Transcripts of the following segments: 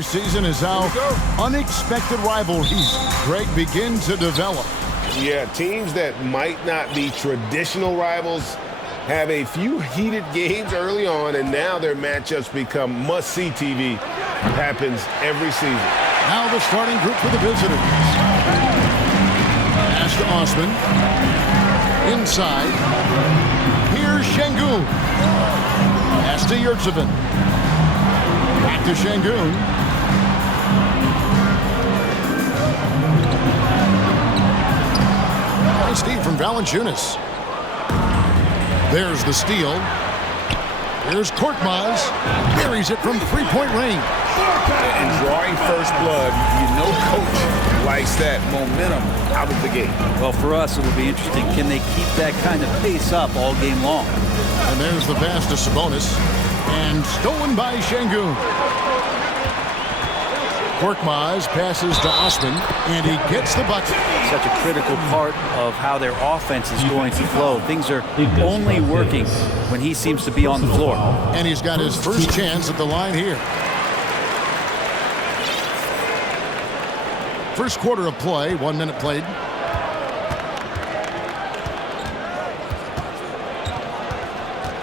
Season is how unexpected rivalries, Greg, begin to develop. Yeah, teams that might not be traditional rivals have a few heated games early on, and now their matchups become must-see TV. Happens every season. Now the starting group for the visitors. Pass to Osman. Inside. Here's Şengün. Pass to Yurtseven. Back to Şengün. Steve from Valanciunas. There's the steal. Here's Korkmaz. Buries it from three-point range. And drawing first blood, you know coach likes that momentum out of the gate. Well, for us, it'll be interesting. Can they keep that kind of pace up all game long? And there's the pass to Sabonis. And stolen by Şengün. Korkmaz passes to Osman, and he gets the bucket. Such a critical part of how their offense is going to flow. Things are only working when he seems to be on the floor. And he's got his first chance at the line here. First quarter of play, 1 minute played.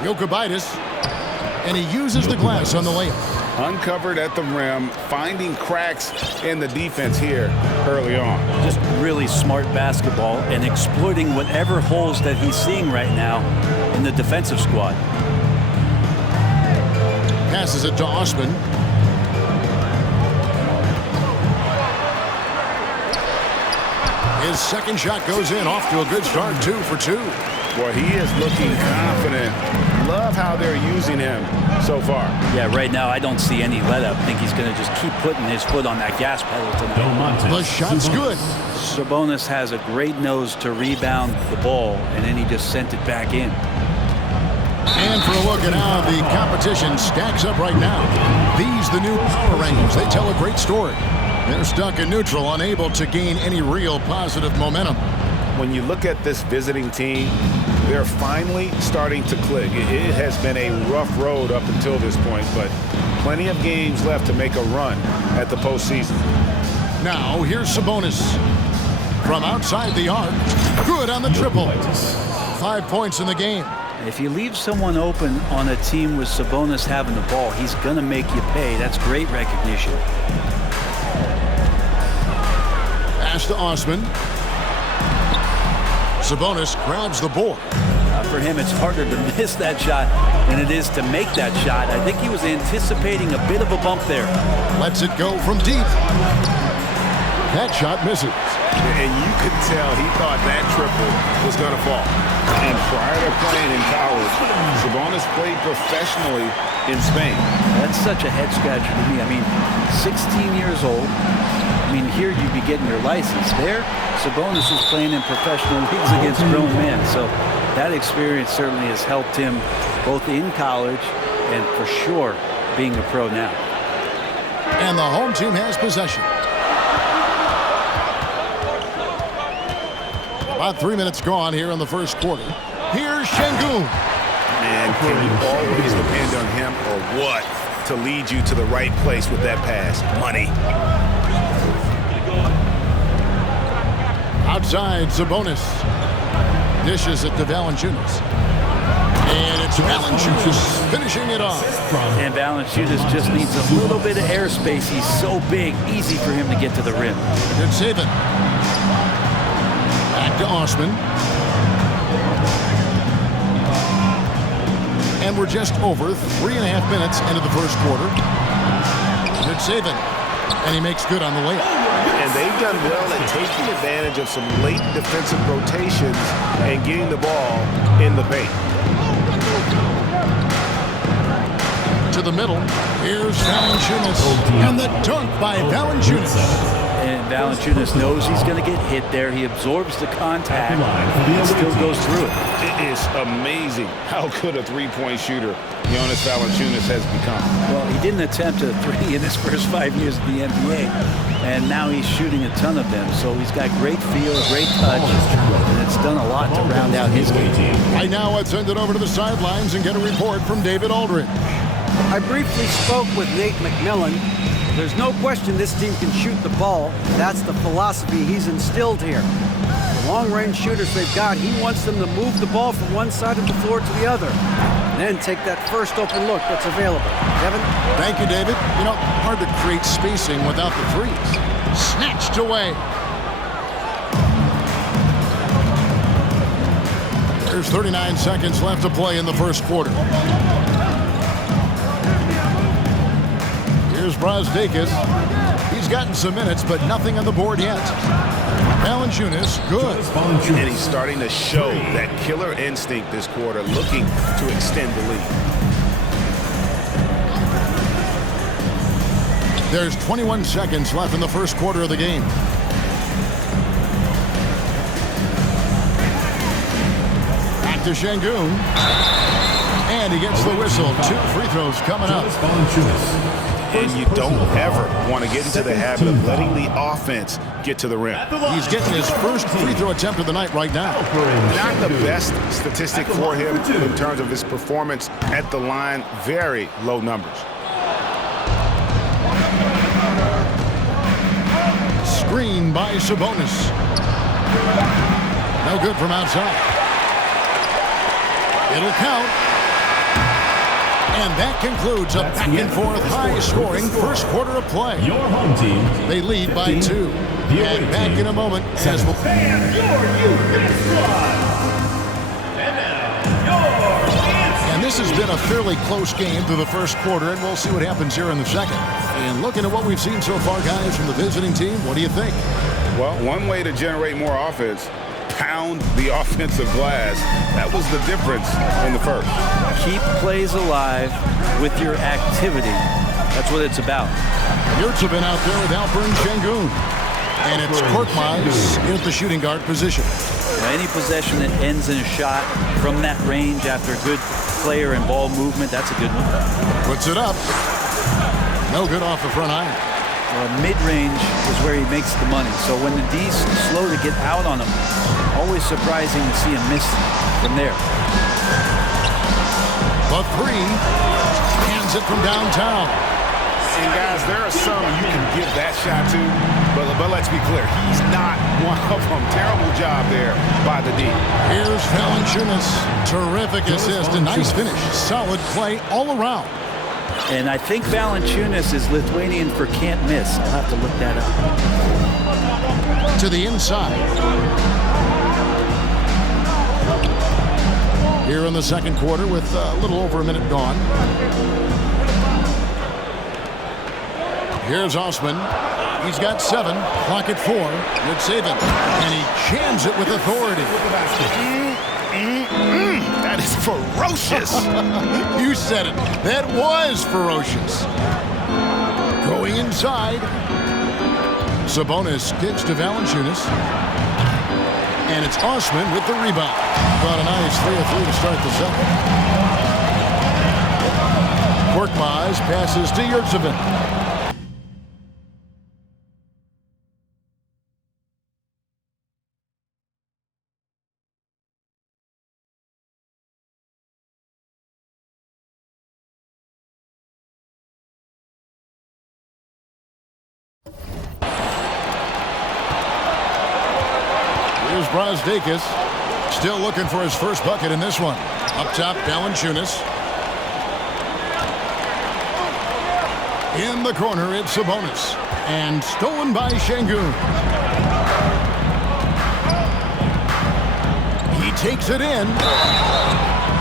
Jokubaitis, and he uses the glass on the layup. Uncovered at the rim, finding cracks in the defense here early on. Just really smart basketball and exploiting whatever holes that he's seeing right now in the defensive squad. Passes it to Osman. His second shot goes in, off to a good start, 2 for 2. Well, he is looking confident. Love how they're using him so far. Yeah, right now I don't see any let up. I think he's going to just keep putting his foot on that gas pedal tonight. The shot's good. Sabonis has a great nose to rebound the ball, and then he just sent it back in. And for a look at how the competition stacks up right now. These the new power rankings. They tell a great story. They're stuck in neutral, unable to gain any real positive momentum. When you look at this visiting team, they're finally starting to click. It has been a rough road up until this point, but plenty of games left to make a run at the postseason. Now, here's Sabonis. From outside the arc, good on the triple. 5 points in the game. If you leave someone open on a team with Sabonis having the ball, he's going to make you pay. That's great recognition. Pass to Osman. Sabonis grabs the board. For him, it's harder to miss that shot than it is to make that shot. I think he was anticipating a bit of a bump there. Lets it go from deep. That shot misses. And you could tell he thought that triple was going to fall. And prior to playing in college, Sabonis played professionally in Spain. That's such a head scratcher to me. I mean, 16 years old. I mean, here you'd be getting your license. There, Sabonis is playing in professional leagues against grown men. So that experience certainly has helped him both in college and for sure being a pro now. And the home team has possession. About 3 minutes gone here in the first quarter. Here's Şengün. And can you always depend on him or what to lead you to the right place with that pass? Money. Outside, Sabonis. Dishes it to Valanciunas. And it's Valanciunas finishing it off. And Valanciunas just needs a little bit of airspace. He's so big, easy for him to get to the rim. Good saving. Back to Osman. And we're just over 3.5 minutes into the first quarter. Good saving. And he makes good on the layup. And they've done well at taking advantage of some late defensive rotations and getting the ball in the paint. To the middle. Here's Valanciunas. And the dunk by Valanciunas. And Valanciunas knows he's going to get hit there. He absorbs the contact and still goes through it. It is amazing how good a three-point shooter Jonas Valanciunas has become. Well, he didn't attempt a three in his first 5 years in the NBA, and now he's shooting a ton of them. So he's got great feel, great touch, and it's done a lot to round out his game. Right now, let's send it over to the sidelines and get a report from David Aldridge. I briefly spoke with Nate McMillan, There's no question this team can shoot the ball. That's the philosophy he's instilled here. The long-range shooters they've got, he wants them to move the ball from one side of the floor to the other. And then take that first open look that's available. Kevin? Thank you, David. You know, hard to create spacing without the threes. Snatched away. There's 39 seconds left to play in the first quarter. Here's Brazdeikis. He's gotten some minutes, but nothing on the board yet. Valanciunas, good. And he's starting to show that killer instinct this quarter, looking to extend the lead. There's 21 seconds left in the first quarter of the game. Back to Şengün. And he gets the whistle. 2 free throws coming up. And you don't ever want to get into the habit of letting the offense get to the rim. He's getting his first free throw attempt of the night right now. Not the best statistic for him in terms of his performance at the line. Very low numbers. Screen by Sabonis. No good from outside. It'll count. And that concludes a back-and-forth, high-scoring first quarter of play. Your home team. They lead by 2. And back in a moment as we'll... And this has been a fairly close game through the first quarter, and we'll see what happens here in the second. And looking at what we've seen so far, guys, from the visiting team, what do you think? Well, one way to generate more offense, pound the offensive glass. That was the difference in the first. Keep plays alive with your activity. That's what it's about. Yurtsevin out there with Alperen Şengün. And it's Korkmaz in the shooting guard position. Now, any possession that ends in a shot from that range after good player and ball movement, that's a good one. Puts it up. No good off the front iron. Well, mid-range is where he makes the money. So when the D's slow to get out on him, always surprising to see him miss from there. But 3, hands it from downtown. And guys, there are some you can give that shot to, but let's be clear, he's not one of them. Terrible job there by the D. Here's Valanciunas. Terrific assist and nice finish. Solid play all around. And I think Valanciunas is Lithuanian for can't miss. I'll have to look that up. To the inside. Here in the second quarter with a little over a minute gone. Here's Osman. He's got 7. Clock at 4. Good saving. And he jams it with authority. That is ferocious. You said it. That was ferocious. Going inside. Sabonis kicks to Valanciunas. And it's Osman with the rebound. Got a nice 3 of 3 to start the second. Korkmaz passes to Yurtsevin. Here's Brazdeikis, still looking for his first bucket in this one. Up top, Valanciunas. In the corner, it's Sabonis. And stolen by Şengün. He takes it in.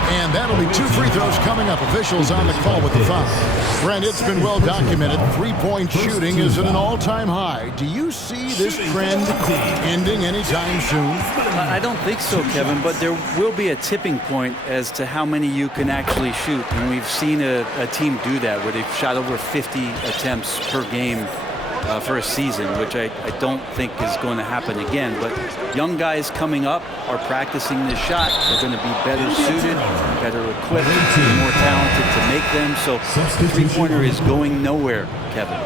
And that'll be 2 free throws coming up. Officials on the call with the foul. Brent, it's been well documented. 3-point shooting is at an all-time high. Do you see this trend ending anytime soon? I don't think so, Kevin, but there will be a tipping point as to how many you can actually shoot. And we've seen a team do that where they've shot over 50 attempts per game for a season, which I don't think is going to happen again. But young guys coming up are practicing this shot. They're going to be better suited, better equipped, more talented to make them. So the three-pointer is going nowhere, Kevin.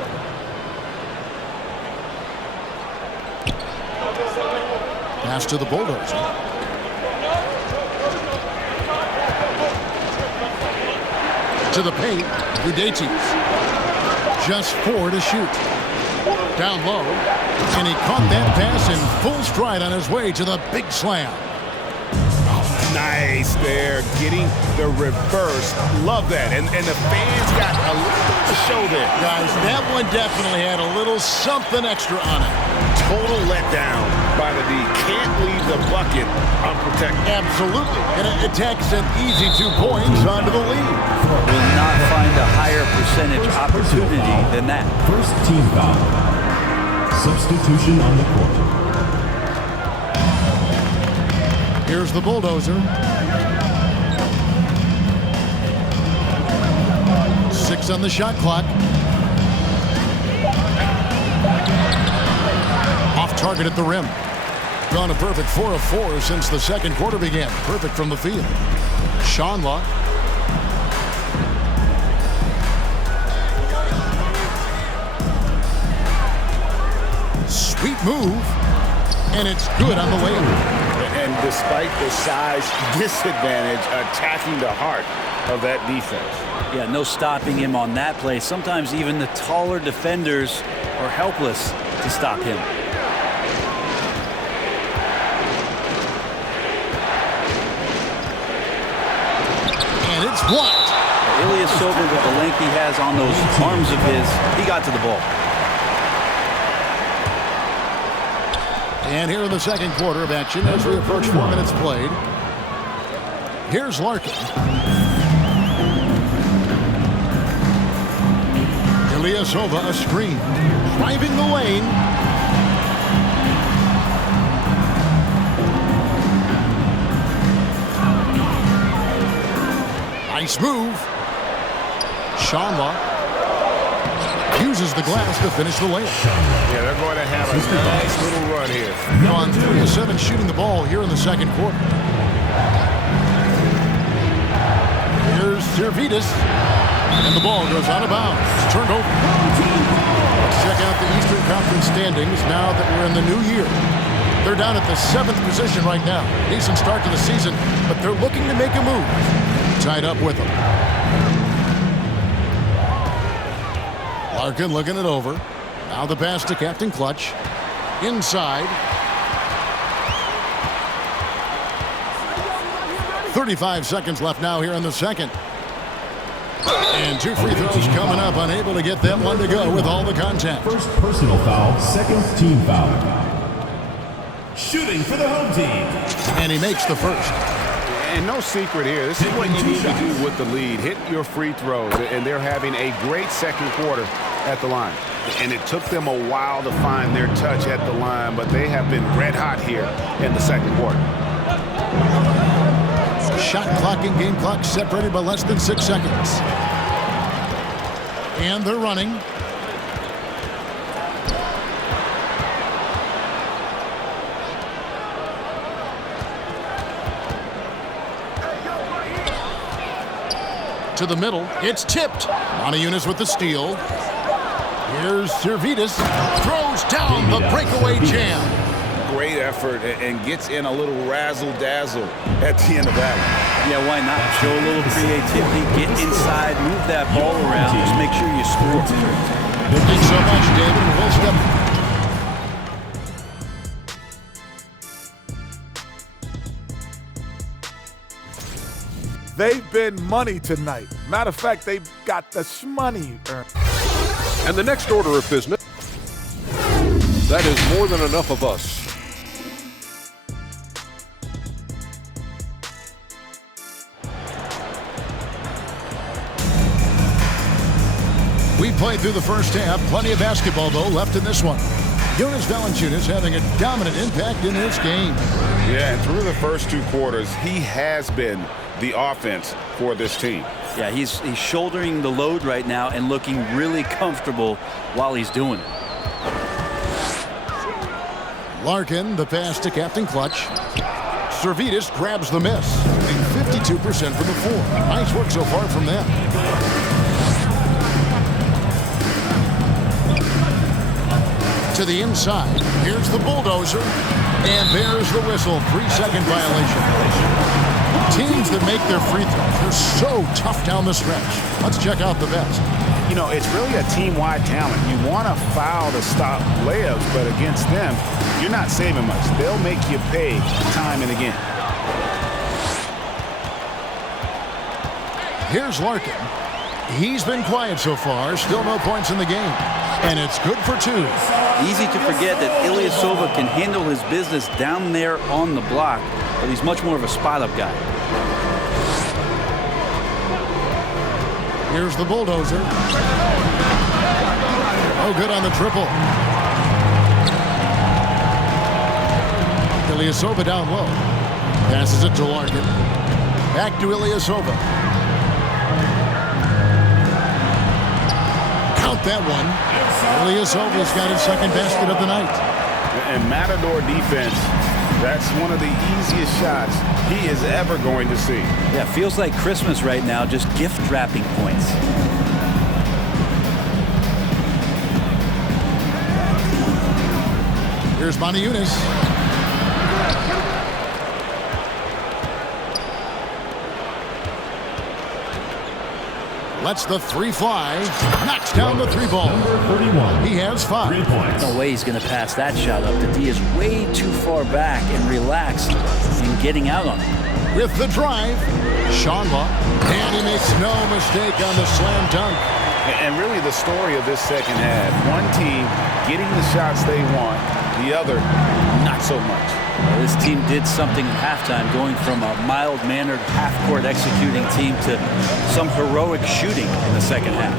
Pass to the Bulldozer. To the paint, Gudaitis. just 4 to shoot. Down low, and he caught that pass in full stride on his way to the big slam. Nice there, getting the reverse. Love that. And the fans got a little bit of a show there. Guys, that one definitely had a little something extra on it. Total letdown by the D. Can't leave the bucket unprotected. Absolutely. And it takes an easy 2 points onto the lead. Will not find a higher percentage opportunity than that. First team foul. Substitution on the court. Here's the bulldozer. 6 on the shot clock. Off target at the rim. Gone a perfect 4 of 4 since the second quarter began. Perfect from the field. Shanla. Sweet move. And it's good on the layup. And despite the size disadvantage, attacking the heart of that defense. Yeah, no stopping him on that play. Sometimes even the taller defenders are helpless to stop him. And it's blocked. Ilyasova, with the length he has on those arms of his, he got to the ball. And here in the second quarter of action as we approach 4 minutes played. Here's Larkin. Ilyasova a screen. Driving the lane. Nice move. Shanla uses the glass to finish the layup. Yeah, they're going to have a nice little run here. On 3 of 7 shooting the ball here in the second quarter. Here's Servidis. And the ball goes out of bounds. It's turned over. Let's check out the Eastern Conference standings now that we're in the new year. They're down at the 7th position right now. Decent start to the season, but they're looking to make a move. Tied up with them. Larkin looking it over. Now the pass to Captain Clutch. Inside. 35 seconds left now here in the second. And 2 free throws coming up. Unable to get that one to go with all the contact. First personal foul, second team foul. Shooting for the home team. And he makes the first. And no secret here. This is what you need to do with the lead. Hit your free throws. And they're having a great second quarter at the line. And it took them a while to find their touch at the line, but they have been red hot here in the second quarter. Shot clock and game clock separated by less than 6 seconds. And they're running. To the middle. It's tipped. Moniunas with the steal. Here's Servidis. Throws down the breakaway jam. Great effort and gets in a little razzle-dazzle at the end of that one. Yeah, why not? Show a little creativity, get inside, move that ball around, just make sure you score. Thanks so much, David. We'll step. They've been money tonight. Matter of fact, they've got the shmoney. And the next order of business, that is more than enough of us. We played through the first half. Plenty of basketball, though, left in this one. Jonas Valanciunas having a dominant impact in this game. Yeah, and through the first 2 quarters, he has been the offense for this team. Yeah, he's shouldering the load right now and looking really comfortable while he's doing it. Larkin, the pass to Captain Clutch. Servidis grabs the miss. 52% from the floor. Nice work so far from them. To the inside. Here's the bulldozer. And there's the whistle. 3-second violation. Teams that make their free throws, they're so tough down the stretch. Let's check out the best. you know, it's really a team-wide talent. You want to foul to stop layups, but against them, you're not saving much. They'll make you pay time and again. Here's Larkin. He's been quiet so far. Still no points in the game. And it's good for 2. Easy to forget that Ilyasova can handle his business down there on the block, but he's much more of a spot-up guy. Here's the bulldozer. Oh, good on the triple. Ilyasova down low. Passes it to Larkin. Back to Ilyasova. Count that one. Ilyasova's got his second basket of the night. And Matador defense, that's one of the easiest shots he is ever going to see. Yeah, feels like Christmas right now, just gift wrapping points. Here's Moniunas. Lets the 3 fly. Knocks down the 3 ball. Number 31. He has 5. 3 points. No way he's going to pass that shot up. The D is way too far back and relaxed in getting out on it. With the drive, Shanla. And he makes no mistake on the slam dunk. And really the story of this second half, one team getting the shots they want, the other not so much. Well, this team did something at halftime, going from a mild-mannered half-court executing team to some heroic shooting in the second half.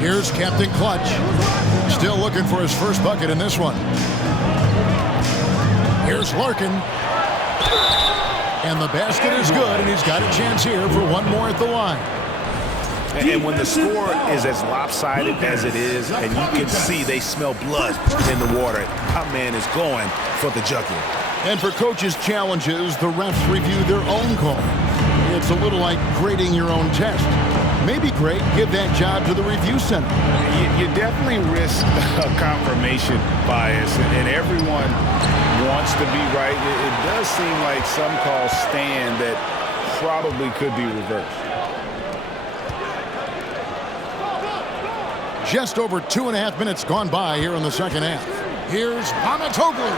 Here's Captain Clutch. Still looking for his first bucket in this one. Here's Larkin. And the basket is good, and he's got a chance here for one more at the line. And when the score is as lopsided as it is, and you can see they smell blood in the water, our man is going for the jugular. And for coaches' challenges, the refs review their own call. It's a little like grading your own test. Maybe great, give that job to the review center. You definitely risk a confirmation bias, and everyone wants to be right. It does seem like some calls stand that probably could be reversed. Just over 2.5 minutes gone by here in the second half. Here's Pamatoglu.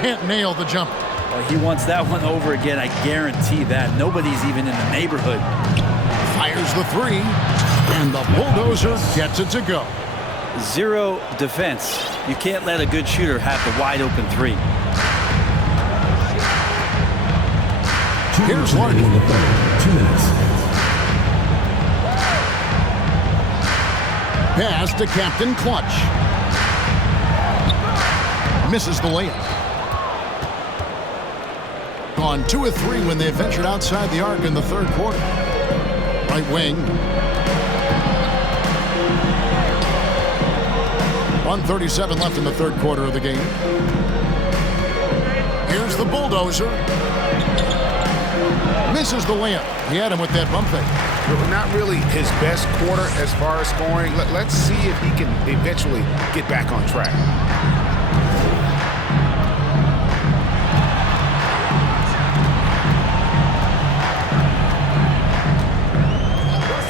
Can't nail the jumper. Well, he wants that one over again, I guarantee that. Nobody's even in the neighborhood. Fires the 3, and the bulldozer gets it to go. Zero defense. You can't let a good shooter have the wide-open 3. Here's Larkin. 2 minutes. Pass to Captain Clutch. Misses the layup. Gone 2 of 3 when they ventured outside the arc in the third quarter. Right wing. 1:37 left in the third quarter of the game. Here's the bulldozer. Misses the layup. He had him with that bump fake. Not really his best quarter as far as scoring. Let's see if he can eventually get back on track.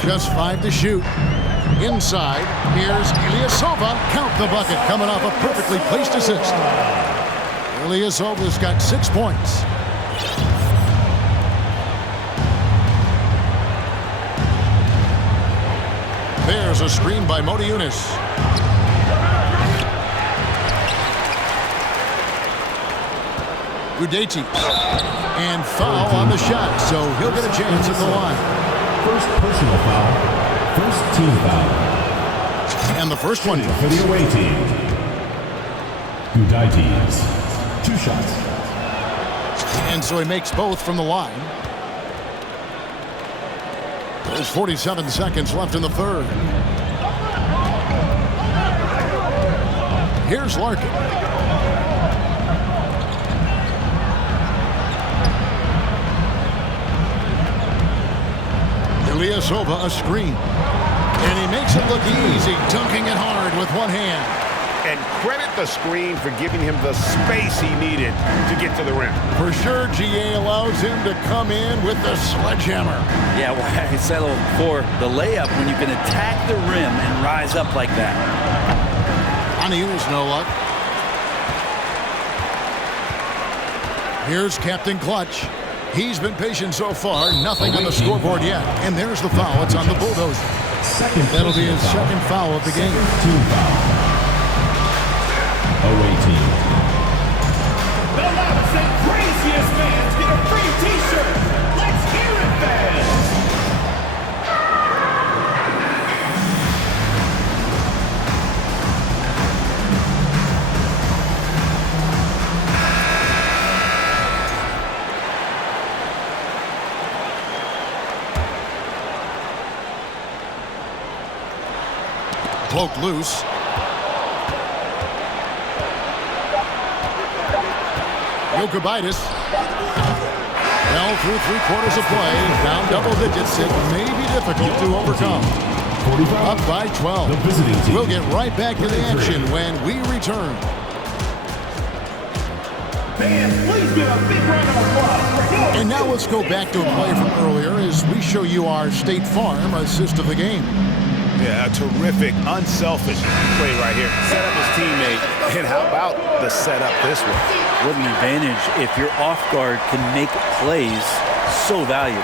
Just 5 to shoot. Inside, here's Ilyasova. Count the bucket, coming off a perfectly placed assist. Ilyasova's got 6 points. There's a screen by Moniunas. Udeti. And foul on the shot, so he'll get a chance at the line. First personal foul. First team foul. And the first one. For the away team. Udaitis. 2 shots. And so he makes both from the line. There's 47 seconds left in the third. Here's Larkin. Ilyasova a screen. And he makes it look easy, dunking it hard with one hand. And credit the screen for giving him the space he needed to get to the rim. For sure, GA allows him to come in with the sledgehammer. Yeah, well, I settled for the layup when you can attack the rim and rise up like that. On the use, no luck. Here's Captain Clutch. He's been patient so far. Nothing on the scoreboard yet. And there's the foul. It's on the Bulldozer. That'll be his second foul of the game. Team foul. Away team. The loudest and craziest fans get a free t-shirt. Let's hear it, fans. Poked loose. Jokibitis. Well, through 3/4 of play, down double digits. It may be difficult to overcome. 45. Up by 12. The visiting team. We'll get right back to the action when we return. Fans, please give a big round of applause for him. And now let's go back to a play from earlier as we show you our State Farm assist of the game. Yeah, a terrific, unselfish play right here. Set up his teammate, and how about the setup this way? What an advantage if your off guard can make plays so valuable.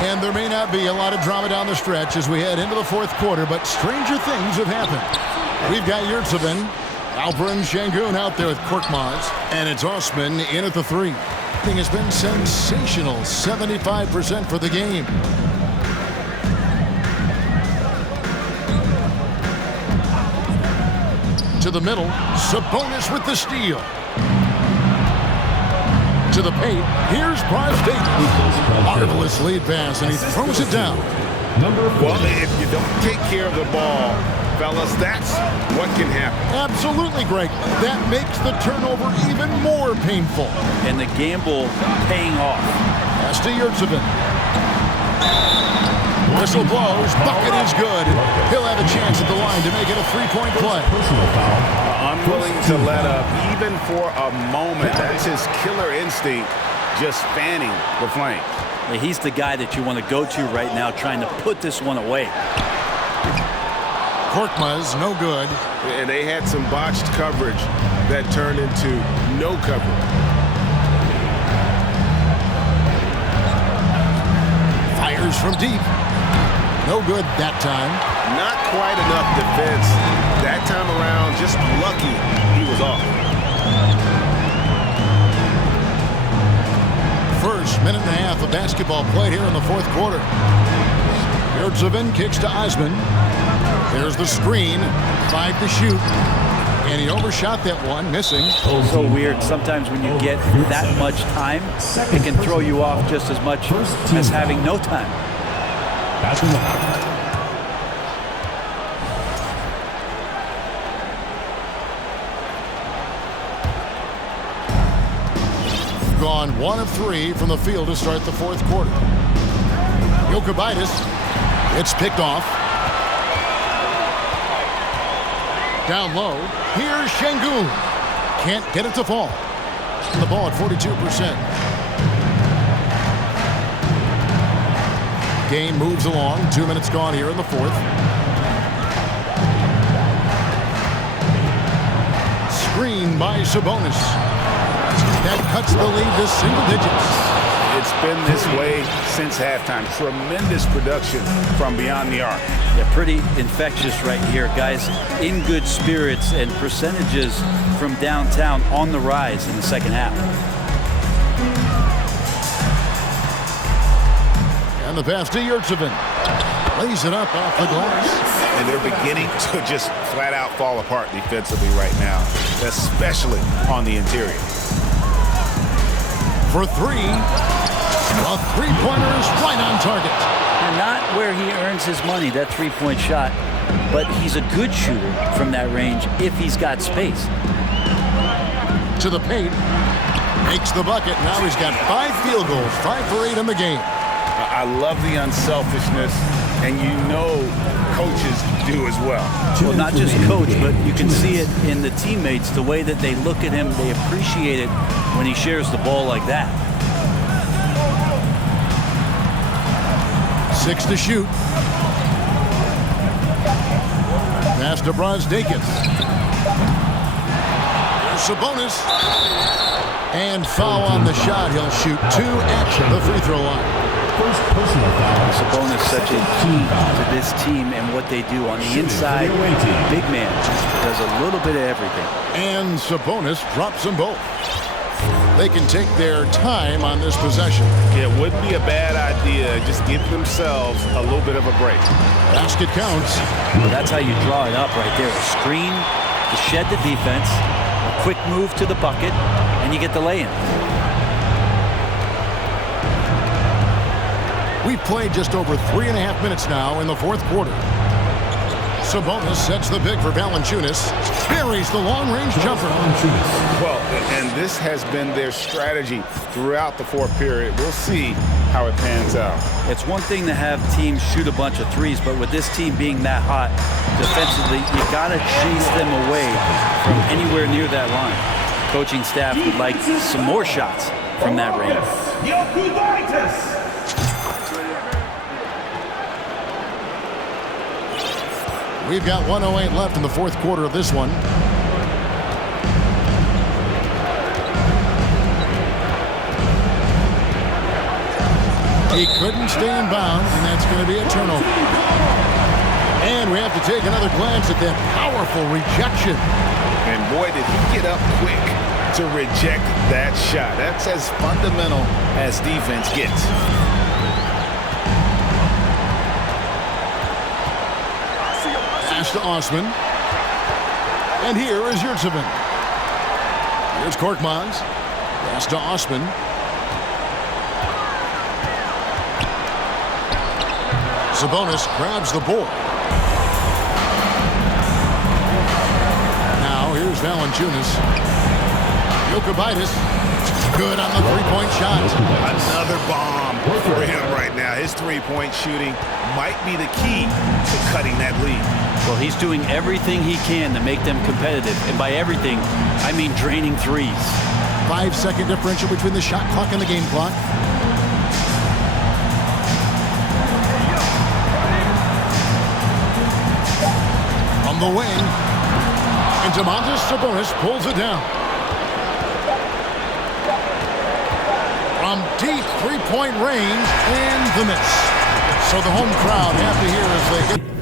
And there may not be a lot of drama down the stretch as we head into the fourth quarter, but stranger things have happened. We've got Yurtsevin, Alperin Şengün out there with Korkmaz, and it's Osman in at the three. Thing has been sensational, 75% for the game. To the middle, Sabonis with the steal. To the paint, here's Prostate. Marvelous lead pass, and he throws it down. Number 4. Well, if you don't take care of the ball, fellas, that's what can happen. Absolutely, Greg. That makes the turnover even more painful. And the gamble paying off. Pass to Yurtsevin. Whistle blows. Bucket is good. He'll have a chance at the line to make it a three-point play. Personal foul. Unwilling to let up, even for a moment. That's his killer instinct, just fanning the flame. Yeah, he's the guy that you want to go to right now, trying to put this one away. Korkmaz, no good. And they had some botched coverage that turned into no coverage. Fires from deep. No good that time. Not quite enough defense. That time around, just lucky he was off. First minute and a half of basketball played here in the fourth quarter. Yurtsevin kicks to Osman. There's the screen. 5 to shoot. And he overshot that one, missing. So weird. Sometimes when you get that much time, it can throw you off just as much as having no time. That's enough. Gone 1 of 3 from the field to start the fourth quarter. Jokibitis. It's picked off. Down low. Here's Şengün. Can't get it to fall. The ball at 42%. Game moves along. 2 minutes gone here in the fourth. Screen by Sabonis. That cuts the lead to single digits. It's been this way since halftime. Tremendous production from beyond the arc. Yeah, pretty infectious right here. Guys in good spirits and percentages from downtown on the rise in the second half. And the pass to Yurtsevin. Lays it up off the glass. And they're beginning to just flat out fall apart defensively right now, especially on the interior. For 3. A three-pointer is right on target. And not where he earns his money, that three-point shot, but he's a good shooter from that range if he's got space. To the paint. Makes the bucket. Now he's got 5 field goals, 5 for 8 in the game. I love the unselfishness and you know coaches do as well. Well, not just coach, but you can see it in the teammates, the way that they look at him. They appreciate it when he shares the ball like that. 6 to shoot. Pass to Brosdakis. There's Sabonis. And foul on the shot. He'll shoot 2 at the free throw line. First personal foul. Sabonis such a key to this team and what they do on the inside. Big man does a little bit of everything. And Sabonis drops them both. They can take their time on this possession. It wouldn't be a bad idea. Just give themselves a little bit of a break. Basket counts. Well, that's how you draw it up right there. A screen to shed the defense, a quick move to the bucket, and you get the lay-in. We've played just over 3.5 minutes now in the fourth quarter. Sabonis sets the pick for Valanciunas. Buries the long-range jumper. Well, and this has been their strategy throughout the fourth period. We'll see how it pans out. It's one thing to have teams shoot a bunch of threes, but with this team being that hot defensively, you got to chase them away from anywhere near that line. Coaching staff would like some more shots from that range. We've got 1:08 left in the fourth quarter of this one. He couldn't stay in bounds, and that's going to be a turnover. And we have to take another glance at that powerful rejection. And boy, did he get up quick to reject that shot. That's as fundamental as defense gets. Pass to Osman. And here is Yurtsevin. Here's Korkmaz. Pass to Osman. Sabonis grabs the board. Now here's Valanciunas. Jokic. Good on the three-point shot. Another bomb for him right now. His three-point shooting might be the key to cutting that lead. Well, he's doing everything he can to make them competitive. And by everything, I mean draining threes. 5-second differential between the shot clock and the game clock. From the wing. And Domantas Sabonis pulls it down. From deep three-point range and the miss. So the home crowd have to hear as they get